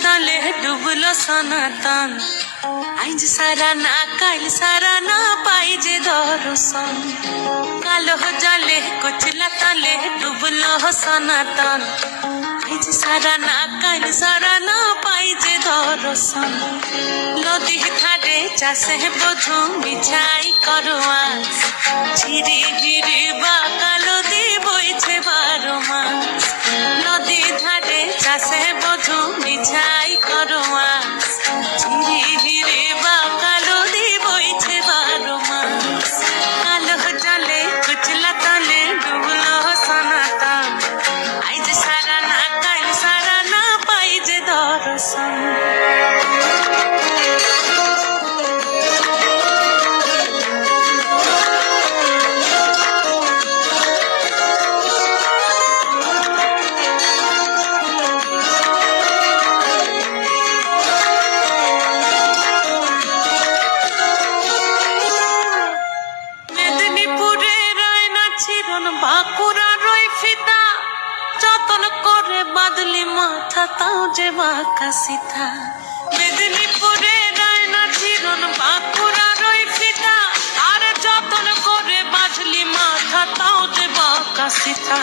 তলে ডুবলো সনাতন, আজ সারা না কাল সারা না পাই যে দর্শন। কালো জলে কুচলা তলে ডুবলো সনাতন, আজ সারা না কাল সারা না পাই যে দর্শন। নদী ধারে চাষে বধু মিছাই করোয়া, ঝিরি ঝিরি বা কালো দি বইছে 12 মাস। নদী ধারে চাষে বধু মিছাই করোয়া, ঝিরি ঝিরি বা কালো দি বইছে 12 মাস। কালো জলে কুচলা তলে ডুবলো সনাতন, আজ সারা না কাল সারা না পাই যে দর্শন। বাঁকুড়ার ওই ফিতা যতন করে বাদলি মাথা, তাও যে বাঁকা সিথা। মেদিনীপুরে রায়না চিরন বাঁকুড়ার ওই ফিতা, আর যতন করে বাদলি মাথা, তাও যে বাঁকা সিথা।